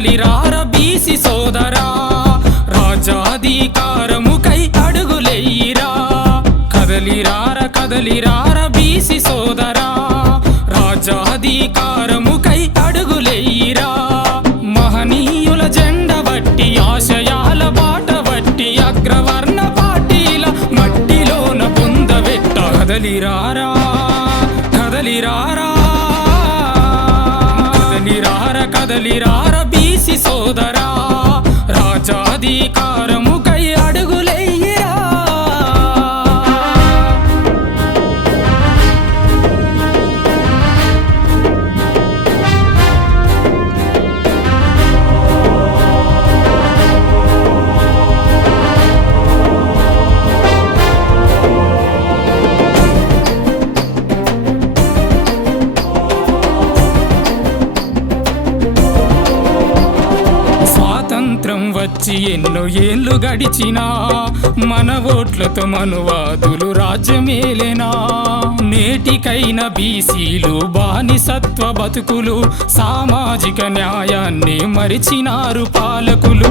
కదలిరార BC సోదరా రాజ్యాధికారముకై అడుగులెయ్యిరా కదలిరార BC సోదరా రాజ్యాధికారముకై అడుగులెయ్యిరా మహనీయుల జెండ బట్టి ఆశయాల బాట బట్టి అగ్రవర్ణ పార్టీల మట్టిలోన పొందబెట్ట కదలిరారా కదలిరార బీసి సోదరా రాజ్యాధికారముకై అడుగులెయ్యిరా స్వాతంత్రం వచ్చి ఎన్నో ఏళ్ళు గడిచినా మన ఓట్లతో మనువాదులు రాజ్యమేలేనా నేటికైన బీసీలు బానిసత్వ బతుకులు సామాజిక న్యాయాన్ని మరిచినారు పాలకులు